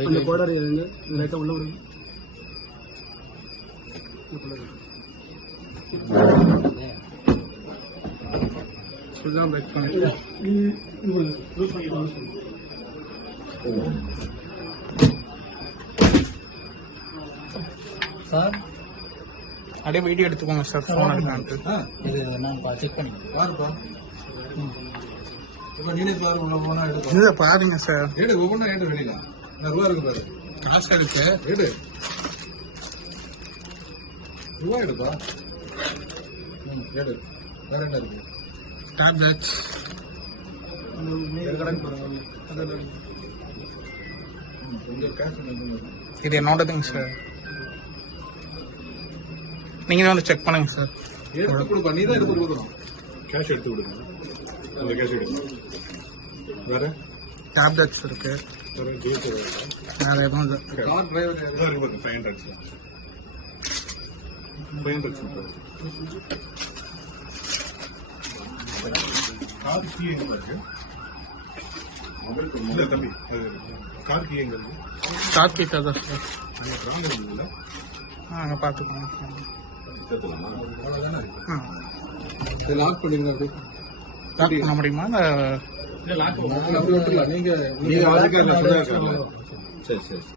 அந்த கோடாரி எங்க லைட்டாக உள்ள விடுங்க. லூஸ் பண்ணி. சார்? அப்படியே வீடியோ எடுத்துக்கோங்க சார். ஃபோன் எடுக்கான்ட்டு இது நான் செக் பண்ணி பாருப்பா நீனே பாரு உள்ள போனா எடுக்கும் இதை பாருங்க சார். எடு ஒவ்வொன்றா எடு வெளியில. நான் ரூபா இருக்கு பாரு. காசு இருக்கு. எடு. ரூபா எடுப்பா. ம் எடு. வேற என்ன இருக்கு? டேப்லெட்ஸ் இது என்னோடதுங்க சார் நீங்க வந்து செக் பண்ணுங்க சார் எடுத்து கொடுப்பா. நீ தான் எடுத்து கொடுக்கணும். கேஷ் எடுத்து விடுங்க அந்த கேஷ் எடுங்க. வேற? டேப்லெட்ஸ் இருக்கு. வேற எதுவும் இல்லை. கார் டிரைவர் இருக்கு five hundreds five hundreds car key எங்க இருக்கு? இல்ல தம்பி. கார் கீ எங்க இருக்கு? இருக்குல்ல? ஆ அங்கே பார்த்துக்கோங்க லாக் பண்ணிருங்க அப்படி லாக் பண்ண முடியுமா? நீங்க சரி சரி.